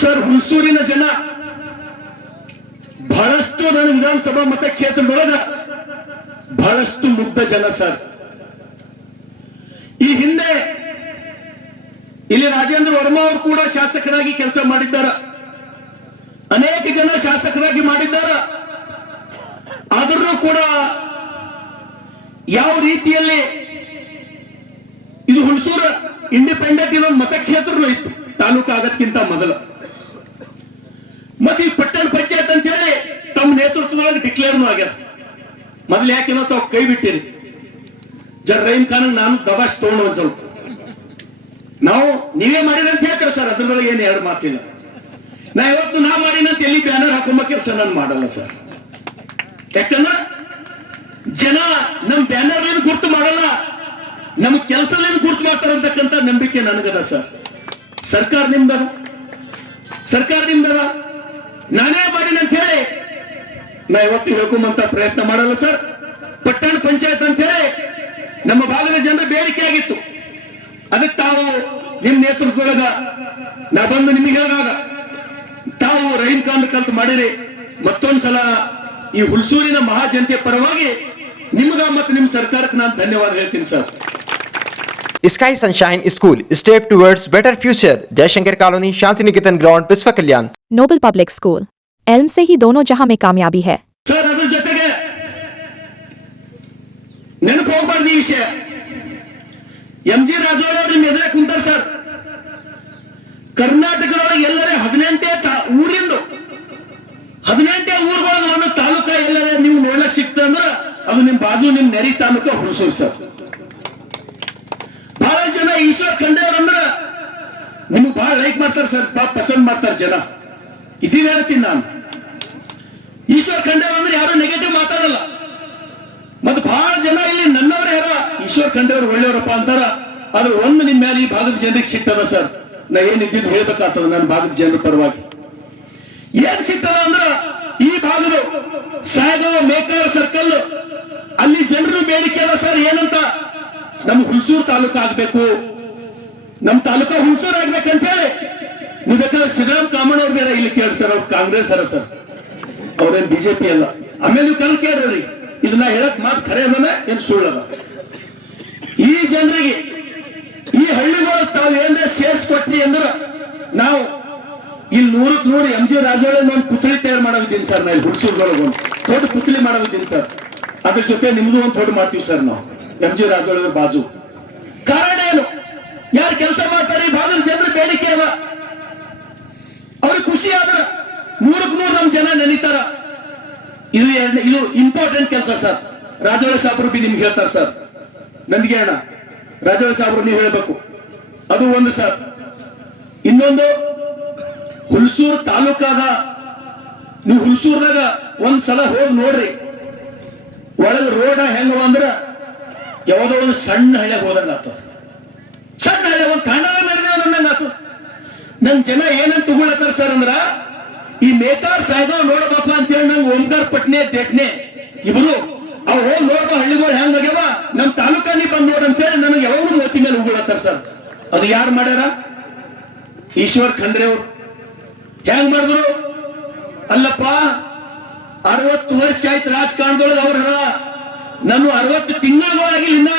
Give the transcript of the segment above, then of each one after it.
Sir, ಹುಣಸೂರಿನ ಜನ ಬಹಳಷ್ಟು ನನ್ನ ವಿಧಾನಸಭಾ ಮತಕ್ಷೇತ್ರದೊಳಗ ಬಹಳಷ್ಟು ಮುಗ್ಧ ಜನ ಸರ್. ಈ ಹಿಂದೆ ಇಲ್ಲಿ ರಾಜೇಂದ್ರ ವರ್ಮಾ ಅವರು ಕೂಡ ಶಾಸಕರಾಗಿ ಕೆಲಸ ಮಾಡಿದ್ದಾರೆ, ಅನೇಕ ಜನ ಶಾಸಕರಾಗಿ ಮಾಡಿದ್ದಾರೆ. ಆದರೂ ಕೂಡ ಯಾವ ರೀತಿಯಲ್ಲಿ ಇದು ಹುಣಸೂರು ಇಂಡಿಪೆಂಡೆಂಟ್ ಇನ್ನೊಂದು ಮತಕ್ಷೇತ್ರನೂ ಇತ್ತು ತಾಲೂಕು ಆಗದ್ಕಿಂತ ಮೊದಲು. ಮತ್ತೆ ಈ ಪಟ್ಟಣ ಪಂಚಾಯತ್ ಅಂತ ಹೇಳಿ ತಮ್ಮ ನೇತೃತ್ವದೊಳಗೆ ಡಿಕ್ಲೇರ್ನು ಆಗ್ಯಾರ. ಮೊದಲು ಯಾಕೆನೋ ತಾವು ಕೈ ಬಿಟ್ಟಿರಿ. ರಹೀಂ ಖಾನ್ ನಾನು ದಬಾಶ್ ತಗೊಂಡು ಒಂದ್ ಸ್ವಲ್ಪ ನಾವು ನೀವೇ ಮಾಡಿದಂತ ಹೇಳ್ತಾರೆ ಸರ್, ಅದ್ರೊಳಗೆ ಏನು ಎರಡು ಮಾತಿಲ್ಲ. ಇವತ್ತು ನಾ ಮಾಡಿನಂತ ಎಲ್ಲಿ ಬ್ಯಾನರ್ ಹಾಕೊಂಬ ಕೆಲಸ ನಾನು ಮಾಡಲ್ಲ ಸರ್. ಯಾಕಂದ್ರೆ ಜನ ನಮ್ ಬ್ಯಾನರ್ ಏನು ಗುರ್ತು ಮಾಡಲ್ಲ, ನಮ್ ಕೆಲಸಲೇನು ಗುರ್ತು ಮಾಡ್ತಾರಂತಕ್ಕಂಥ ನಂಬಿಕೆ ನನಗದ ಸರ್. ಸರ್ಕಾರ ನಿಮ್ದದ, ಸರ್ಕಾರ ನಿಮ್ದದ, ನಾನೇ ಮಾಡಿನಂತ ಹೇಳಿ ನಾ ಇವತ್ತು ಹೇಳ್ಕೊಂಬಂತ ಪ್ರಯತ್ನ ಮಾಡಲ್ಲ ಸರ್. ಪಟ್ಟಣ ಪಂಚಾಯತ್ ಅಂತ ಹೇಳಿ ನಮ್ಮ ಭಾಗದ ಜನರ ಬೇಡಿಕೆ ಆಗಿತ್ತು. ಅದಕ್ಕೆ ತಾವು ನಿಮ್ ನೇತೃತ್ವದೊಳಗ ನಾ ಬಂದು ನಿಮಗೆ ಹೇಳಿದಾಗ ತಾವು ರಹೀಂ ಖಾನ್ ಕಲ್ತು ಮಾಡಿರಿ. ಮತ್ತೊಂದ್ಸಲ ಈ ಹುಣಸೂರಿನ ಮಹಾಜನತೆಯ ಪರವಾಗಿ ನಿಮ್ಗ ಮತ್ತು ನಿಮ್ ಸರ್ಕಾರಕ್ಕೆ ನಾನು ಧನ್ಯವಾದ ಹೇಳ್ತೀನಿ sir. Sky Sunshine School, step towards better future. Jaishankar colony, Shanti Niketan ground, Biswa Kalyan. Noble public school, एल्म से ही दोनों जहां में कामयाबी है. ಸರ್, ಅದ್ರ ಜೊತೆಗೆ ನೆನಪು ಹೋಗ್ಬಾರ್ದು ಈ ವಿಷಯ. ಎಂ ಜಿ ರಾಜೋಳ ಅವರು ನಿಮ್ಮ ಎದುರೇ ಕುಂತಾರ ಸರ್. ಕರ್ನಾಟಕದೊಳಗೆ ಎಲ್ಲರೇ 18 ಊರಿಂದು 18 ಊರುಗಳ ಒಂದು ತಾಲೂಕ ಎಲ್ಲರೇ ನೀವು ನೋಡ್ಲಕ್ ಸಿಕ್ತ ಅಂದ್ರ ಅದು ನಿಮ್ ಬಾಜು ನಿಮ್ ನೆರಿ ತಾಲೂಕ ಹುಣಸೂರು ಸರ್. ಬಹಳ ಜನ ಈಶ್ವರ್ ಖಂಡ್ರೆ ಅವ್ರಂದ್ರ ನಿಮ್ಗೆ ಬಹಳ ಲೈಕ್ ಮಾಡ್ತಾರೆ ಸರ್, ಬಹಳ ಪಸಂದ್ ಮಾಡ್ತಾರೆ ಜನ. ಇದೀಗ ಹೇಳ್ತೀನಿ ನಾನು, ಈಶ್ವರ್ ಖಂಡ್ರೆ ಅಂದ್ರೆ ಯಾರು ನೆಗೆಟಿವ್ ಮಾತಾಡಲ್ಲ. ಮತ್ತೆ ಬಹಳ ಜನ ಇಲ್ಲಿ ನನ್ನವ್ರು ಯಾರ ಈಶ್ವರ್ ಖಂಡ್ರೆ ಅವ್ರು ಒಳ್ಳೆಯವರಪ್ಪ ಅಂತಾರ. ಆದ್ರೆ ಒಂದು ನಿಮ್ಮ ಮೇಲೆ ಈ ಭಾಗದ ಜನರಿಗೆ ಸಿಗ್ತದ ಸರ್. ನಾ ಏನಿದ್ದು ಹೇಳ್ಬೇಕಾಗ್ತದ ನನ್ನ ಭಾಗದ ಜನರ ಪರವಾಗಿ. ಏನ್ ಸಿಗ್ತದ ಅಂದ್ರ ಈ ಭಾಗದ ಸಾಯಗಾಂವ್ ಮೇಕಾರ ಸರ್ಕಲ್ ಅಲ್ಲಿ ಜನರು ಬೇಡಿಕೆ ಅಲ್ಲ ಸರ್. ಏನಂತ ನಮ್ ಹುಣಸೂರು ತಾಲೂಕು ಆಗ್ಬೇಕು, ನಮ್ ತಾಲೂಕ ಹುಣಸೂರು ಆಗ್ಬೇಕಂತ ಹೇಳಿ ನೀವು ಬೇಕಾದ್ರೆ ಸಿದ್ದರಾಮ್ ಕಾಮಣ್ಣ ಅವ್ರ ಬೇರೆ ಇಲ್ಲಿ ಕೇಳಿ ಸರ್. ಅವ್ರು ಕಾಂಗ್ರೆಸ್ ಅರ ಸರ್, ಅವ್ರೇನ್ ಬಿಜೆಪಿ ಅಲ್ಲ. ಆಮೇಲೆ ನೀವು ಕಲ್ ಕೇಳ್ರಿ, ಇದನ್ನ ಹೇಳಕ್ ಮಾತು ಖರೆ ಅದನ್ನ ಏನ್ ಸುಳ್ಳದ. ಈ ಜನರಿಗೆ ಈ ಹಳ್ಳಿಗಳು ತಾವು ಏನ್ರೆ ಸೇರ್ಸ್ ಕೊಟ್ರಿ ಅಂದ್ರ ನಾವು ಇಲ್ಲಿ 100ಕ್ಕೆ 100 ಎಂ ಜಿ ರಾಜೋಳ ಒಂದು ಪುತ್ಳಿ ತಯಾರು ಮಾಡೋದಿದ್ದೀನಿ ಸರ್. ನಾವು ಹುಣಸೂರ್ದೊಳಗೆ ಒಂದು ದೊಡ್ಡ ಪುತ್ಳಿ ಮಾಡೋದಿದ್ದೀನಿ ಸರ್. ಅದ್ರ ಜೊತೆ ನಿಮ್ದು ಒಂದು ದೊಡ್ಡ ಮಾಡ್ತೀವಿ ಸರ್ ನಾವು ಎಂ ಜಿ ರಾಜೋಳ ಬಾಜು. ಕಾರಣ ಏನು? ಯಾರು ಕೆಲಸ ಮಾಡ್ತಾರೆ ಈ ಭಾಗದ ಜನರ ಬೇಡಿಕೆ ಅಲ್ಲ. ಅವ್ರಿಗೆ ಖುಷಿ ಆದ್ರ 100ಕ್ಕೆ 100 ನಮ್ ಜನ ನೆನೀತಾರ. ಇದು ಇಂಪಾರ್ಟೆಂಟ್ ಕೆಲಸ ಸರ್. ರಾಜೋಳ ಸಾಬ್ರು ಬಿ ನಿಮ್ಗೆ ಹೇಳ್ತಾರೆ ಸರ್. ನಂದಿಗೆ ಅಣ್ಣ ರಾಜೋಳ ಸಾಬ್ರು ನೀವು ಹೇಳ್ಬೇಕು. ಅದು ಒಂದು ಸರ್. ಇನ್ನೊಂದು ಹುಣಸೂರು ತಾಲೂಕಾಗ ನೀವು ಹುಣಸೂರ್ನಾಗ ಒಂದ್ಸಲ ಹೋಗಿ ನೋಡ್ರಿ. ಒಳಗ ರೋಡ ಹೆಂಗ ಅಂದ್ರ ಯಾವ್ದೋ ಒಂದು ಸಣ್ಣ ಹಳ್ಳಿ ಹೋದಂಗ ಆಗ್ತದ. ಸಣ್ಣ ಹಳ್ಳಿ ಒಂದು ಕಾಂಡವ ಮೆರೆದೇವ್ ಅಂದಂಗ ಆಗ್ತದ. ನನ್ ಜನ ಏನಂತ ತಗೊಳತ್ತಾರ ಸರ್ ಅಂದ್ರ ಈ ಮೇಕಾರ್ ಸಾಯ್ದವ್ ನೋಡಬಪ್ಪ ಅಂತೇಳಿ ನಂಗೆ ಓಂಕಾರ ಪಟ್ನೆ ದೇಟ್ನೆ ಇಬ್ರು ಅವ್ ಹೋಗಿ ನೋಡ್ಬ ಹಳ್ಳಿಗಳು ಹೆಂಗಾಗ್ಯಾವ ನಮ್ ತಾಲೂಕಾನಿ ಬಂದ್ ನೋಡಂತೇಳಿ ನನಗೆ ಯಾವಾಗಲೂ ಮೋತಿ ಮೇಲೆ ಉಗುಳತ್ತಾರ ಸರ್. ಅದು ಯಾರು ಮಾಡ್ಯಾರ? ಈಶ್ವರ್ ಖಂಡ್ರೆ ಅವ್ರು. ಹೆಂಗ್ ಮಾಡಿದ್ರು? ಅಲ್ಲಪ್ಪ 60 ವರ್ಷ ಆಯ್ತು ರಾಜಕಾರಣದೊಳಗೆ ಅವ್ರ ನಾನು 60 ತಿಂಗಳೊಳಗಿಲ್ಲ.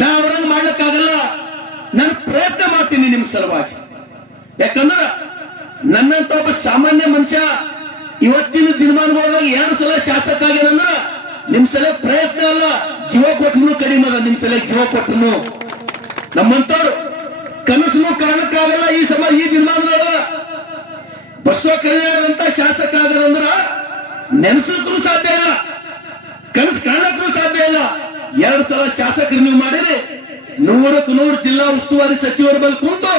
ನಾ ಅವ್ರಂಗ್ ಮಾಡ್ಲಿಕ್ಕಾಗಲ್ಲ. ನಾನು ಪ್ರಯತ್ನ ಮಾಡ್ತೀನಿ ನಿಮ್ ಸಲುವಾಗಿ. ಯಾಕಂದ್ರ ನನ್ನಂತ ಒಬ್ಬ ಸಾಮಾನ್ಯ ಮನುಷ್ಯ ಇವತ್ತಿನ ದಿನಮಾನಗಳೊಳಗೆ 2 ಸಲ ಶಾಸಕ ಆಗ್ಯಾನಂದ್ರ ನಿಮ್ ಸಲ ಪ್ರಯತ್ನ ಅಲ್ಲ, ಜೀವ ಕೊಟ್ಟನು ಕಡಿಮೆ ಅದ. ನಿಮ್ ಸಲ ಜೀವ ಕೊಟ್ಟನು. ನಮ್ಮಂತವ್ರು ಕನಸನು ಕಾಣಕ್ಕಾಗಲ್ಲ. ಈ ದಿನಮಾನದೊಳಗ ಬಸವ ಕಲ್ಯಾಣದಂತ ಶಾಸಕ ಆಗದಂದ್ರ ನೆನೆಸಕ್ಕೂ ಸಾಧ್ಯ ಇಲ್ಲ, ಕನಸು ಕಾಣಕ್ಕೂ ಸಾಧ್ಯ ಇಲ್ಲ. 2 ಸಲ ಶಾಸಕರು ನೀವು ಮಾಡಿರಿ. 100ಕ್ಕೆ 100 ಜಿಲ್ಲಾ ಉಸ್ತುವಾರಿ ಸಚಿವರ ಬಳಿ ಕುಂತು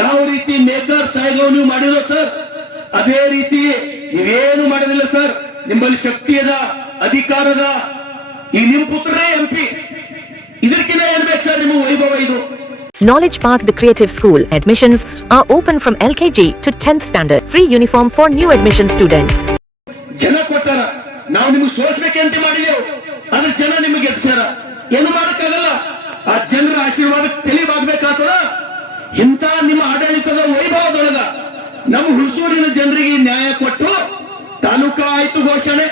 ಯಾವ ರೀತಿ ಮೇಕರ್ ಸಾಯ್ಗಾಂವ್ ನೀವು ಮಾಡಿರೋ ಸರ್, ಅದೇ ರೀತಿ ನೀವೇನು ಮಾಡೋದಿಲ್ಲ ಸರ್. ನಿಮ್ಮಲ್ಲಿ ಶಕ್ತಿ ಅದ, ಅಧಿಕಾರದ. ಈ ನಿಮ್ ಪುತ್ರರೇ MP. ಇದಕ್ಕಿಂತ ಏನ್ ಬೇಕು ಸರ್ ನಿಮ್ಮ ವೈಭವ ಇದು? Knowledge Park, the Creative School. Admissions are open from LKG to 10th standard. Free uniform for new admission students. ಜನ ಕೊಟ್ಟಾರ, ನಾವು ನಿಮ್ಗೆ ಸೋಲಿಸಬೇಕಂತ ಮಾಡಿದೆವು. ಅದ್ರ ಜನ ನಿಮಗೆ ಗೆಲ್ಸ್ಯಾರ. ಏನು ಮಾಡಕ್ಕಾಗಲ್ಲ. ಆ ಜನರ ಆಶೀರ್ವಾದ ತಿಳಿವಾಗಬೇಕಾಗ್ತದ. ಇಂಥ ನಿಮ್ಮ ಆಡಳಿತದ ವೈಭವದೊಳಗ ನಮ್ಮ ಹುಣಸೂರಿನ ಜನರಿಗೆ ನ್ಯಾಯ ಕೊಟ್ಟು ತಾಲೂಕಾ ಆಯ್ತು ಘೋಷಣೆ,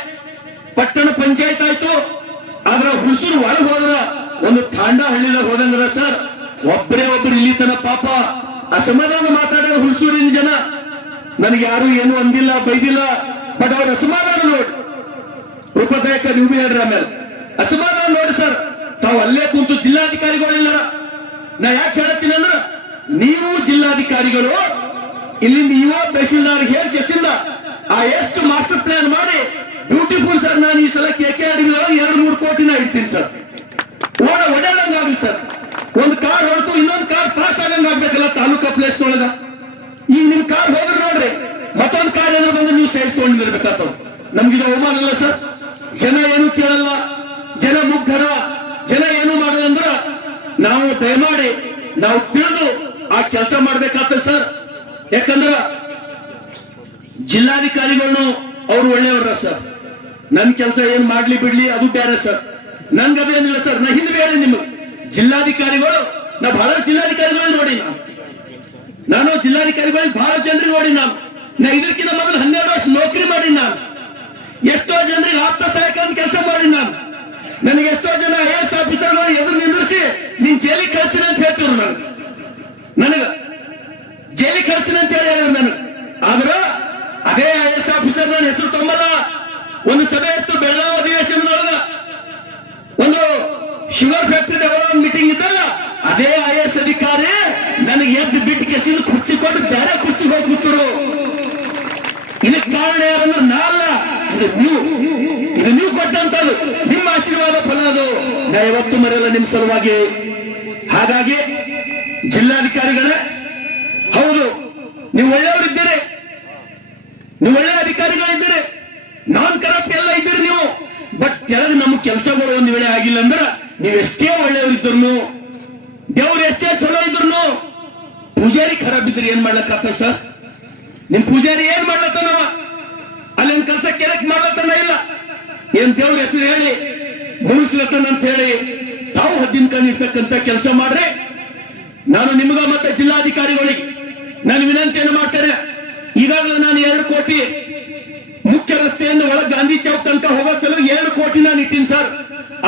ಪಟ್ಟಣ ಪಂಚಾಯತ್ ಆಯ್ತು. ಆದ್ರ ಹುಣಸೂರು ಒಳಗೆ ಹೋದ್ರ ಒಂದು ತಾಂಡ ಹಳ್ಳಿದಾಗ ಹೋದಂದ್ರ ಸರ್, ಒಬ್ಬರೇ ಒಬ್ರು ಇಲ್ಲಿ ತನ ಪಾಪ ಅಸಮಾಧಾನ ಮಾತಾಡೋ ಹುಣಸೂರಿನ ಜನ. ನನಗೆ ಯಾರು ಏನು ಅಂದಿಲ್ಲ, ಬೈದಿಲ್ಲ, ಬಟ್ ಅವ್ರ ಅಸಮಾಧಾನ ನೋಡಿ ರೂಪದಾಯಕ ನೀವು ಬಿ ಹೇಳ್ರಿ. ಆಮೇಲೆ ಅಸಮಾಧಾನ ನೋಡಿ ಸರ್, ತಾವು ಅಲ್ಲೇ ಕುಂತು ಜಿಲ್ಲಾಧಿಕಾರಿಗಳಿಲ್ಲ. ನಾ ಯಾಕೆ ಹೇಳ್ತೀನಿ ಅಂದ್ರ, ನೀವು ಜಿಲ್ಲಾಧಿಕಾರಿಗಳು ಇಲ್ಲಿಂದ ಇವ ತಹಶೀಲ್ದಾರ್ ಹೇಳಿ ಕೆಸಿಂದ ಆ ಎಷ್ಟು ಮಾಸ್ಟರ್ ಪ್ಲಾನ್ ಮಾಡಿ ಬ್ಯೂಟಿಫುಲ್ ಸರ್. ನಾನು ಈ ಸಲ KKR 2-3 ಕೋಟಿನ ಇಡ್ತೀನಿ ಸರ್. ಒಡೆದಂಗಾಗಲಿ ಸರ್. ಒಂದು ಕಾರ್ ಹೊರತು ಇನ್ನೊಂದು ಕಾರ್ ಪಾಸ್ ಆಗಂಗ ಆಗ್ಬೇಕಲ್ಲ ತಾಲೂಕಾ ಪ್ಲೇಸ್ ಒಳಗ. ಈಗ ನಿಮ್ ಕಾರ್ ಹೋದ್ರೆ ನೋಡ್ರಿ, ಮತ್ತೊಂದು ಕಾರ್ ಏನಾದ್ರು ಬಂದು ನೀವು ಸೈಡ್ ತಗೊಂಡಿರ್ಬೇಕಾಗ್ತವ. ನಮ್ಗಿದ ಅವಮಾನ ಅಲ್ಲ ಸರ್. ಜನ ಏನು ಕೇಳಲ್ಲ, ಜನ ಮುಗ್ಧರ, ಜನ ಏನು ಮಾಡದಂದ್ರ ನಾವು ದಯಮಾಡಿ ನಾವು ತಿಳಿದು ಆ ಕೆಲಸ ಮಾಡ್ಬೇಕಾಗ್ತದೆ ಸರ್. ಯಾಕಂದ್ರ ಜಿಲ್ಲಾಧಿಕಾರಿಗಳು ಅವ್ರು ಒಳ್ಳೆಯವ್ರ ಸರ್. ನನ್ ಕೆಲಸ ಏನ್ ಮಾಡ್ಲಿ ಬಿಡ್ಲಿ ಅದು ಬೇರೆ ಸರ್. ನನ್ಗದೇನಿಲ್ಲ ಸರ್. ನಾ ಹಿಂದೆ ಬೇರೆ ನಿಮ್ಗೆ ಜಿಲ್ಲಾಧಿಕಾರಿಗಳು, ನಾ ಬಹಳ ಜಿಲ್ಲಾಧಿಕಾರಿಗಳು ನೋಡಿ, ನಾನು ಜಿಲ್ಲಾಧಿಕಾರಿಗಳು ಬಹಳ ಜನರಿಗೆ ನೋಡಿ. ನಾ ಇದಕ್ಕಿಂತ ಮೊದಲು 12 ವರ್ಷ ನೌಕರಿ ಮಾಡಿ, ನಾನು ಎಷ್ಟೋ ಜನರಿಗೆ ಆಪ್ತ ಸಹಾಯಕ ಅಂತ ಕೆಲಸ ಮಾಡಿ. ನನಗೆ ಎಷ್ಟೋ ಜನ IAS ಆಫೀಸರ್ಗಳು ಎದುರು ನಿಂದಿರಿಸಿ ನೀನ್ ಜೈಲಿಗೆ ಕಳಿಸ್ತೀನಿ ಅಂತ ಹೇಳ್ತಿದ್ರು. ನನಗ ಜೈಲಿಗೆ ಕಳಿಸ್ತೀನಿ ಅಂತ ಹೇಳಿ ನನಗೆ. ಆದ್ರ ಅದೇ IAS ಆಫೀಸರ್ ನನ್ನ ಹೆಸರು ತೊಂಬಲ್ಲ. ಒಂದು ಸಭೆ ಇತ್ತು ಬೆಳಗಾವಿ ಅಧಿವೇಶನದೊಳಗ, ಒಂದು ಶುಗರ್ ಫ್ಯಾಕ್ಟರಿ ಡೆವಲಪ್ಮೆಂಟ್ ಮೀಟಿಂಗ್ ಇದ್ದಾಗ ಅದೇ IAS ಅಧಿಕಾರಿ ನನಗೆ ಎದ್ದು ಬಿಟ್ಟು ಕೆಸಿನ ಕುರ್ಚಿ ಕೊಟ್ಟು ಬೇರೆ ಕುರ್ಚಿಗೆ ಹೋಗಿ ಕೂತರು. ಇದಕ್ಕೆ ಕಾರಣ ಯಾರನ್ನ ನಾಲ್ಲ, ಇದು ನೀವು ಕೊಟ್ಟಂತದ್ದು, ನಿಮ್ಮ ಆಶೀರ್ವಾದ ಫಲ ಅದು. ನಾ ಯಾವತ್ತು ಮರೆಯಲ್ಲ ನಿಮ್ಮ ಸಲುವಾಗಿ. ಹಾಗಾಗಿ ಜಿಲ್ಲಾಧಿಕಾರಿಗಳೇ, ಹೌದು ನೀವು ಒಳ್ಳೆಯವರಿದ್ದೀರಿ, ನೀವು ಒಳ್ಳೆ ಅಧಿಕಾರಿಗಳಿದ್ದೀರಿ, ನಾನ್ ಕರಪ್ಟ್ ಎಲ್ಲ ಇದ್ದೀರಿ ನೀವು. ಬಟ್ ಕೆಳಗೆ ನಮ್ಮ ಕೆಲಸಗಳು ಒಂದು ವೇಳೆ ಆಗಿಲ್ಲ ಅಂದ್ರ ನೀವು ಎಷ್ಟೇ ಒಳ್ಳೆಯವರಿದ್ರು, ದೇವ್ರು ಎಷ್ಟೇ ಚಲೋ ಇದ್ರು, ಪೂಜಾರಿ ಖರಾಬ್ ಇದ್ರಿ ಏನ್ ಮಾಡ್ಲಕ್ಕ ಸರ್? ನಿಮ್ ಪೂಜಾರಿ ಏನ್ ಮಾಡ್ಲತ್ತನವ? ಅಲ್ಲಿನ ಕೆಲಸ ಕೆಳಕ್ ಮಾಡ್ಲತ್ತನ ಇಲ್ಲ. ಏನ್ ದೇವ್ರ ಹೆಸರು ಹೇಳಿ ಮುಗಿಸ್ಲತ್ತನ ಅಂತ ಹೇಳಿ ತಾವು ಹದ್ದಿನ ಕಂಡಿರ್ತಕ್ಕಂಥ ಕೆಲಸ ಮಾಡ್ರೆ. ನಾನು ನಿಮ್ಗ ಮತ್ತೆ ಜಿಲ್ಲಾಧಿಕಾರಿಗಳಿಗೆ ನಾನು ವಿನಂತಿಯನ್ನು ಮಾಡ್ತೇನೆ. ಈಗಾಗಲೇ ನಾನು 2 ಕೋಟಿ ಮುಖ್ಯ ರಸ್ತೆಯಿಂದ ಒಳಗೆ ಗಾಂಧಿ ಚೌಕ್ ತನಕ ಹೋಗೋ ಸಲ 2 ಕೋಟಿ ನಾನು ಇಟ್ಟಿನಿ ಸರ್.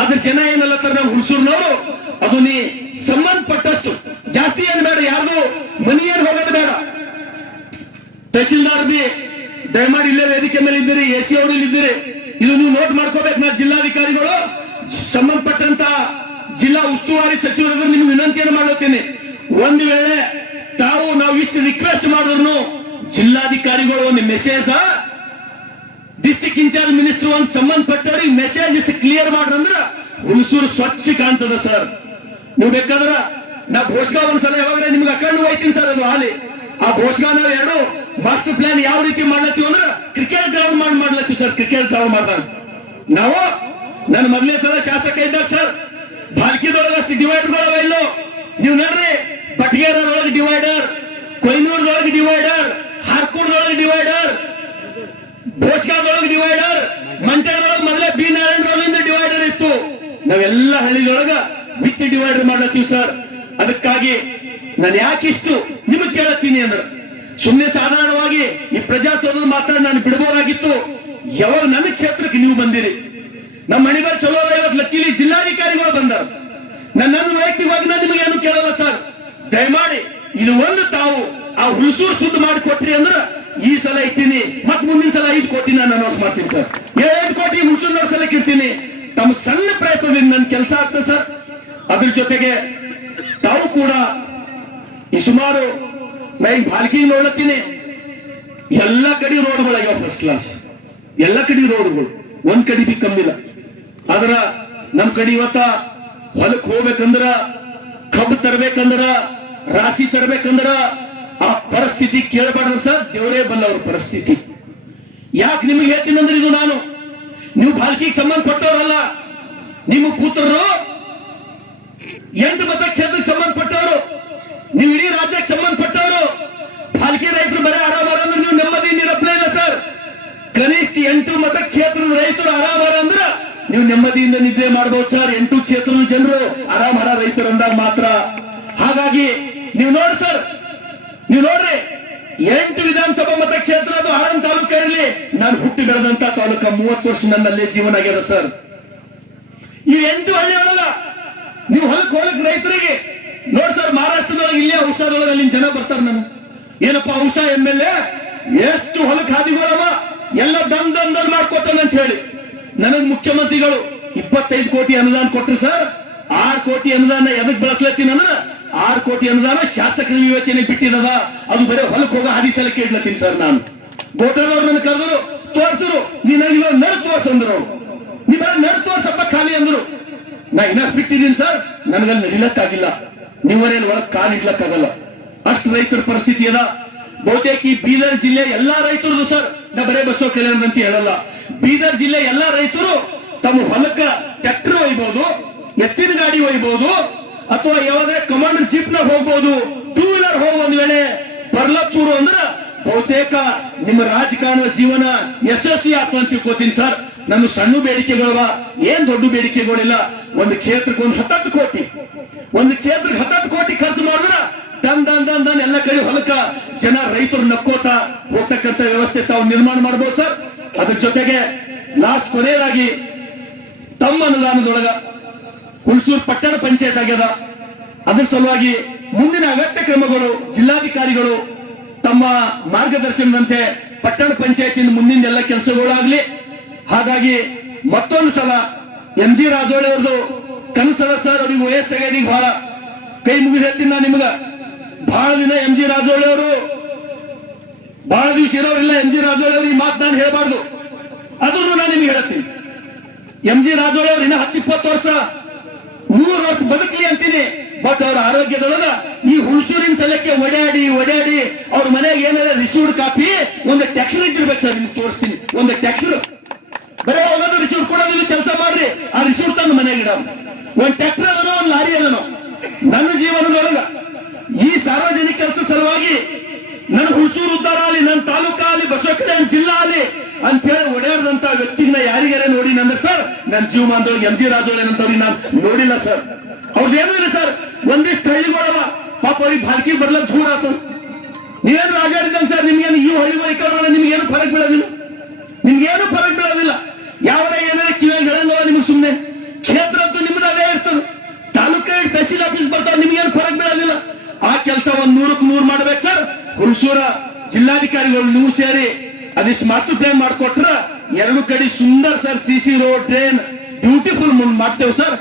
ಆದ್ರೆ ಜನ ಏನಲ್ಲತ್ತಾರ, ನಾವು ಹುಣಸೂರ್ನವರು ಅದು ನೀ ಸಂಬಂಧಪಟ್ಟಷ್ಟು ಜಾಸ್ತಿ ಏನ್ ಬೇಡ, ಯಾರ್ದು ಮನಿ ಏನ್ ಹೋಗೋದು ಬೇಡ. ತಹಶೀಲ್ದಾರ್ ಬಿ ದಯಮಾಡಿ ಇಲ್ಲೇ ವೇದಿಕೆ ಮೇಲೆ ಇದ್ದೀರಿ, AC ಅವರು ಇಲ್ಲಿದ್ದೀರಿ, ಇದು ನೀವು ನೋಟ್ ಮಾಡ್ಕೋಬೇಕು. ನಾ ಜಿಲ್ಲಾಧಿಕಾರಿಗಳು ಸಂಬಂಧಪಟ್ಟಂತ ಜಿಲ್ಲಾ ಉಸ್ತುವಾರಿ ಸಚಿವರಿಗೆ ನಿಮ್ಗೆ ವಿನಂತಿಯನ್ನು ಮಾಡುತ್ತೇನೆ. ಒಂದು ವೇಳೆ ತಾವು ನಾವು ಇಷ್ಟು ರಿಕ್ವೆಸ್ಟ್ ಮಾಡಿದ್ರು ಜಿಲ್ಲಾಧಿಕಾರಿಗಳು ಒಂದು ಮೆಸೇಜ್ ಡಿಸ್ಟ್ರಿಕ್ಟ್ ಇನ್ಚಾರ್ಜ್ ಮಿನಿಸ್ಟರ್ ಒಂದು ಸಂಬಂಧಪಟ್ಟವ್ರಿಗೆ ಮೆಸೇಜ್ ಇಷ್ಟು ಕ್ಲಿಯರ್ ಮಾಡ್ರಂದ್ರ ಹುಣಸೂರು ಸ್ವಚ್ಛ ಕಾಣ್ತದ ಸರ್. ನೀವು ಬೇಕಾದ್ರ ನಾ ಭೋಸ್ಗಾ ಒಂದ್ಸಲ ಯಾವಾಗ ನಿಮ್ಗೆ ಅಕಂಡು ಹೋಯ್ತೀನಿ ಸರ್. ಅದು ಹಾಲಿ ಆ ಭೋಸ್ಗಾನ 2 ಮಾಸ್ಟರ್ ಪ್ಲಾನ್ ಯಾವ ರೀತಿ ಮಾಡ್ಲತ್ತೀವಿ ಅಂದ್ರೆ ಕ್ರಿಕೆಟ್ ಗ್ರೌಂಡ್ ಮಾಡ್ಲತ್ತೀವಿ ಸರ್. ಕ್ರಿಕೆಟ್ ಗ್ರೌಂಡ್ ಮಾಡ್ದಾಗ ನಾವು ನನ್ನ ಮೊದಲನೇ ಸಲ ಶಾಸಕ ಇದ್ದಾಗ ಸರ್, ಭಾಲ್ಕಿದೊಳಗೆ ಅಷ್ಟು ಡಿವೈಡರ್ಗಳವ ಇಲ್ಲೋ. ನೀವು ನೋಡ್ರಿ, ಬಟ್ಗೇರೊಳಗೆ ಡಿವೈಡರ್, ಕೊಯ್ನೂರ್ದೊಳಗೆ ಡಿವೈಡರ್, ಹಾರ್ಕೂರ್ದೊಳಗೆ ಡಿವೈಡರ್, ಭೋಸ್ಗಾದೊಳಗೆ ಡಿವೈಡರ್, ಮಂಟ್ಯಾದೊಳಗೆ ಮೊದಲೇ B ನಾರಾಯಣರಾವ್ನಿಂದ ಡಿವೈಡರ್ ಇತ್ತು. ನಾವೆಲ್ಲ ಹಳ್ಳಿದೊಳಗ ವಿತ್ ಡಿವೈಡರ್ ಮಾಡ್ಲತ್ತೀವಿ ಸರ್. ಅದಕ್ಕಾಗಿ ನಾನು ಯಾಕಿಷ್ಟು ನಿಮಗೆ ಕೇಳತ್ತೀನಿ ಅಂದ್ರೆ, ಸುಮ್ಮನೆ ಸಾಧಾರಣವಾಗಿ ಈ ಪ್ರಜಾಸೌಧದ ಮಾತಾಡಿ ನಾನು ಬಿಡಬಹುದಾಗಿತ್ತು. ಯಾವಾಗ ನನ್ನ ಕ್ಷೇತ್ರಕ್ಕೆ ನೀವು ಬಂದಿರಿ, ನಮ್ಮ ಮನೆಗಳು ಚಲೋ ಇವತ್ತು ಲಕ್ಕಿಲಿ ಜಿಲ್ಲಾಧಿಕಾರಿಗಳು ಬಂದರು. ನನ್ನ ವೈಯಕ್ತಿಕವಾಗಿ ನಾನು ನಿಮಗೆ ಏನು ಕೇಳಲ್ಲ ಸರ್. ದಯಮಾಡಿ ಇದು ಒಂದು ತಾವು ಆ ಹುಣಸೂರು ಸುದ್ದಿ ಮಾಡಿ ಕೊಟ್ರಿ ಅಂದ್ರೆ ಈ ಸಲ ಇಟ್ಟಿನಿ, ಮತ್ ಮುಂದಿನ ಸಲ 5 ಕೋಟಿ ನಾನು ಅನೌನ್ಸ್ ಮಾಡ್ತೀನಿ ಸರ್. 7 ಕೋಟಿ ಹುಣಸೂರಿನ ಸಲಕ್ಕೆ ಇರ್ತೀನಿ. ತಮ್ಮ ಸಣ್ಣ ಪ್ರಯತ್ನದಿಂದ ನನ್ನ ಕೆಲಸ ಆಗ್ತದೆ ಸರ್. ಅದ್ರ ಜೊತೆಗೆ ತಾವು ಕೂಡ ಈ ಸುಮಾರು ನಾ ಈಗ ಭಾಲ್ಕಿ ನೋಡ್ಲತ್ತೀನಿ, ಎಲ್ಲ ಕಡೆ ರೋಡ್ಗಳಾಗ್ಯಾವ ಫಸ್ಟ್ ಕ್ಲಾಸ್. ಎಲ್ಲ ಕಡೆ ರೋಡ್ಗಳು, ಒಂದ್ ಕಡೆ ಬಿ ಕಮ್ಮಿಲ್ಲ. ಆದ್ರ ನಮ್ ಕಡೆ ಇವತ್ತ ಹೊಲಕ್ ಹೋಗ್ಬೇಕಂದ್ರ, ಕಬ್ಬು ತರಬೇಕಂದ್ರ, ರಾಶಿ ತರಬೇಕಂದ್ರ ಆ ಪರಿಸ್ಥಿತಿ ಕೇಳಬಾರ್ದು ಸರ್. ದೇವರೇ ಬಲ್ಲವ್ರ ಪರಿಸ್ಥಿತಿ. ಯಾಕೆ ನಿಮಗೆ ಹೇಳ್ತೀನಿ ಅಂದ್ರೆ, ಇದು ನಾನು ನೀವು ಭಾಲ್ಕಿಗೆ ಸಂಬಂಧಪಟ್ಟವರಲ್ಲ. ನಿಮ್ಮ ಪುತ್ರರು 8 ಮತಕ್ಷೇತ್ರಕ್ಕೆ ಸಂಬಂಧಪಟ್ಟವರು, ನೀವು ಇಡೀ ರಾಜ್ಯಕ್ಕೆ ಸಂಬಂಧಪಟ್ಟವರು. ಭಾಲ್ಕಿ ರೈತರು ಬರೀ ಆರಾಮಾರ ಅಂದ್ರೆ ನೀವು ನೆಮ್ಮದಿಯಿಂದ ಇರಪ್ಲೇ ಇಲ್ಲ ಸರ್. ಕನಿಷ್ಠ 8 ಮತಕ್ಷೇತ್ರದ ರೈತರು ಆರಾಮಾರ ಅಂದ್ರ ನೀವು ನೆಮ್ಮದಿಯಿಂದ ನಿದ್ರೆ ಮಾಡಬಹುದು ಸರ್. 8 ಕ್ಷೇತ್ರದ ಜನರು ಆರಾಮಾರ ರೈತರು ಅಂದಾಗ ಮಾತ್ರ. ಹಾಗಾಗಿ ನೀವು ನೋಡಿ ಸರ್, ನೀವು ನೋಡ್ರಿ 8 ವಿಧಾನಸಭಾ ಮತಕ್ಷೇತ್ರ ಅದು ಆಳಂದ ತಾಲೂಕ ಇರಲಿ, ನಾನು ಹುಟ್ಟಿ ಬೆಳೆದಂತ ತಾಲೂಕ, 30 ವರ್ಷ ನನ್ನಲ್ಲೇ ಜೀವನ ಆಗ್ಯದ ಸರ್. ಈ 8 ಹಳ್ಳಿ ಒಳಗ ನೀವು ಹೊಲಕ್ ರೈತರಿಗೆ ನೋಡ್ ಸರ್, ಮಹಾರಾಷ್ಟ್ರದೊಳಗೆ ಇಲ್ಲೇ ಔಷಧದೊಳಗೆ ಅಲ್ಲಿನ ಜನ ಬರ್ತಾರ. ನಾನು ಏನಪ್ಪಾ ಔಷಧ MLA ಎಷ್ಟು ಹೊಲಕ್ ಹಾದಿಗಳವ ಎಲ್ಲ ದಂದ್ ಮಾಡ್ಕೊತಾನ ಅಂತ ಹೇಳಿ ನನಗ್ ಮುಖ್ಯಮಂತ್ರಿಗಳು 25 ಕೋಟಿ ಅನುದಾನ ಕೊಟ್ರು ಸರ್. 6 ಕೋಟಿ ಅನುದಾನ ಎದಕ್ ಬಳಸ್ಲತ್ತೀನಿ ಅಂದ್ರೆ 6 ಕೋಟಿ ಅನುದಾನ ಶಾಸಕರ ವಿವೇಚನೆ ಬಿಟ್ಟಿದದ, ಅದು ಬರೀ ಹೊಲಕ್ ಹೋಗೋ ಹಾದಿ ಸಲಕ್ಕೆ ಇಡ್ಲತ್ತೀನಿ ಸರ್. ನಾನು ಗೋಟರ್ ನನ್ನ ಕರೆದ್ರು, ತೋರಿಸಿದ್ರು, ನೀನಾಗಿ ನಡ್ ತೋರ್ಸಂದ್ರು, ನೀ ಬರ ನಡ್ ತೋರ್ಸಪ್ಪ ಖಾಲಿ ಅಂದ್ರು. ನಾ ಇನ್ನ ಫಿಟ್ ಇದೀನಿ ಸರ್, ನನಗಲ್ಲಿ ನಡಿಲಕ್ಕಾಗಿಲ್ಲ, ನೀವರೇನು ಒಳಗ್ ಕಾಲ್ ಇಡ್ಲಕ್ಕಾಗಲ್ಲ, ಅಷ್ಟು ರೈತರ ಪರಿಸ್ಥಿತಿ ಅದ. ಬಹುತೇಕ ಈ ಬೀದರ್ ಜಿಲ್ಲೆ ಎಲ್ಲಾ ರೈತರು ಸರ್, ನಾ ಬರೇ ಬಸವ ಕಲ್ಯಾಣ ಅಂತ ಹೇಳಲ್ಲ, ಬೀದರ್ ಜಿಲ್ಲೆ ಎಲ್ಲಾ ರೈತರು ತಮ್ಮ ಹೊಲಕ್ಕ ಟ್ರ್ಯಾಕ್ಟರ್ ಒಯ್ಬಹುದು, ಎತ್ತಿನ ಗಾಡಿ ಒಯ್ಬಹುದು, ಅಥವಾ ಯಾವ್ದಾದ್ರೆ ಕಮಾಂಡರ್ ಜೀಪ್ ನಾಗ ಹೋಗ್ಬಹುದು, 2 ವೀಲರ್ ಹೋಗ ಒಂದ್ ವೇಳೆ ಬರ್ಲತ್ತೂರು ಅಂದ್ರ ಬಹುತೇಕ ನಿಮ್ಮ ರಾಜಕಾರಣದ ಜೀವನ ಯಶಸ್ವಿ ಆತು ಅಂತ ತಿಳ್ಕೋತೀನಿ ಸರ್. ನನ್ನ ಸಣ್ಣ ಬೇಡಿಕೆಗಳವ, ಏನ್ ದೊಡ್ಡ ಬೇಡಿಕೆಗಳಿಲ್ಲ. ಒಂದು ಕ್ಷೇತ್ರಕ್ಕೆ ಒಂದು 10 ಕೋಟಿ, ಒಂದು ಕ್ಷೇತ್ರಕ್ಕೆ 10 ಕೋಟಿ ಖರ್ಚು ಮಾಡಿದ್ರ ದನ್ ಎಲ್ಲ ಕಡೆ ಹೊಲಕ ಜನ ರೈತರು ನಕ್ಕೋತ ಹೋಗ್ತಕ್ಕಂಥ ವ್ಯವಸ್ಥೆ ತಾವು ನಿರ್ಮಾಣ ಮಾಡಬಹುದು ಸರ್. ಅದ್ರ ಜೊತೆಗೆ ಲಾಸ್ಟ್ ಕೊನೆಯದಾಗಿ ತಮ್ಮ ಅನುದಾನದೊಳಗ ಹುಣಸೂರು ಪಟ್ಟಣ ಪಂಚಾಯತ್ ಆಗ್ಯದ. ಅದ್ರ ಸಲುವಾಗಿ ಮುಂದಿನ ಅಗತ್ಯ ಕ್ರಮಗಳು ಜಿಲ್ಲಾಧಿಕಾರಿಗಳು ತಮ್ಮ ಮಾರ್ಗದರ್ಶನದಂತೆ ಪಟ್ಟಣ ಪಂಚಾಯತಿನ ಮುಂದಿನ ಎಲ್ಲ ಕೆಲಸಗಳಾಗ್ಲಿ. ಹಾಗಾಗಿ ಮತ್ತೊಂದು ಸಲ MG ರಾಜೋಳಿ ಅವ್ರದ್ದು ಕನಸದ ಸರ್, ಅವ್ರಿಗೆ ವಯಸ್ಸಾಗ್ಯದ, ಬಹಳ ಕೈ ಮುಗಿದು ಹೇಳ್ತೀನಿ ನಾನು ನಿಮ್ಗ. ಬಹಳ ದಿನ MG ರಾಜೋಳಿ ಅವರು ಬಹಳ ದಿವಸ ಇರೋರಿಲ್ಲ. MG ರಾಜೋಳಿ ಅವರು ಈ ಮಾತು ನಾನು ಹೇಳಬಾರ್ದು, ಅದನ್ನು ನಾನು ನಿಮ್ಗೆ ಹೇಳ್ತೀನಿ. MG ರಾಜೋಳಿ ಅವ್ರು ಇನ್ನ 10-20 ವರ್ಷ 100 ವರ್ಷ ಬದುಕಲಿ ಅಂತೀನಿ. ಬಟ್ ಅವ್ರ ಆರೋಗ್ಯದೊಳಗ ಈ ಹುಣಸೂರಿನ ಸಲಕ್ಕೆ ಓಡಾಡಿ ಅವ್ರ ಮನೆಗೆ ಏನಾದ್ರೆ ರಿಸೀವ್ಡ್ ಕಾಪಿ ಒಂದು ಟ್ಯಾಕ್ಟರ್ ಇಟ್ಟಿರ್ಬೇಕು ಸರ್. ನಿಮ್ಗೆ ತೋರಿಸ್ತೀನಿ, ಒಂದು ಟ್ಯಾಕ್ಟರ್ ಬರೀ ಹೋಗೋದು ರಿಸೀವ್ಡ್ ಕೊಡೋದು ಕೆಲಸ ಮಾಡ್ರಿ, ಆ ರಿಸೀವ್ಡ್ ತಂದು ಮನೆಗೆ ಇಡೋ. ಒಂದ್ ಟ್ಯಾಕ್ಟರ್ ಅದನೋ ಒಂದು ಲಾರಿ ಅದನೋ. ನನ್ನ ಜೀವನದೊಳಗ ಈ ಸಾರ್ವಜನಿಕ ಕೆಲಸ ಸಲುವಾಗಿ ನನ್ನ ಹುಣಸೂರು ಉದ್ಧಾರ ಆಗಲಿ, ನನ್ನ ತಾಲೂಕಾ ಆಗಲಿ, ಬಸವ ಕಲ್ಯಾಣ ಜಿಲ್ಲಾ ಆಗಲಿ ಅಂತ ಹೇಳಿ ಓಡಾಡದಂತ ವ್ಯಕ್ತಿನ ಯಾರಿಗಾರ ನೋಡಿ ನಂದ್ರೆ ಸರ್, ನನ್ನ ಜೀವಮಾನದೊಳಗೆ MG ರಾಜೋಳಿ ಅಂತವ್ರಿಗೆ ನಾನು ನೋಡಿಲ್ಲ ಸರ್. ಅವ್ರದ್ದೇನು ಇಲ್ಲ ಸರ್, ಒಂದಿಷ್ಟು ಹಳ್ಳಿಗಳವ ಪಾಪ ಅವ್ರಿಗೆ ಭಾಲ್ಕಿ ಬರ್ಲಕ್ ದೂರ ಆತ. ನೀವೇನು ರಾಜಾಡಿದಂಗ ಸರ್, ನಿಮ್ಗೇನು ಈ ಹಳ್ಳಿಗಳ ನಿಮ್ಗೇನು ಫರಕ್ ಬೀಳೋದಿಲ್ಲ, ನಿಮ್ಗೇನು ಫರಕ್ ಬೀಳೋದಿಲ್ಲ. ಯಾವ ಏನಾರ ಕಿವಿಯಾಗಿ ಹೇಳಂಗವ ನಿಮ್ಗೆ ಸುಮ್ಮನೆ. ಕ್ಷೇತ್ರ ಅಂತೂ ನಿಮ್ದು ಅದೇ ಇರ್ತದೆ, ತಾಲೂಕಾ ತಹಸೀಲ್ ಆಫೀಸ್ ಬರ್ತಾವ, ನಿಮ್ಗೇನು ಫರಕ್ ಬೀಳೋದಿಲ್ಲ. ಆ ಕೆಲಸ 100ಕ್ಕೆ 100 ಮಾಡ್ಬೇಕು ಸರ್. ಹುಣಸೂರ ಜಿಲ್ಲಾಧಿಕಾರಿಗಳು ನೀವು ಸೇರಿ ಅದಿಷ್ಟು ಮಾಸ್ಟರ್ ಪ್ಲಾನ್ ಮಾಡ್ಕೊಟ್ರ 2 ಕಡೆ ಸುಂದರ sir, CC road, drain beautiful ಮಾಡ್ತೇವೆ ಸರ್.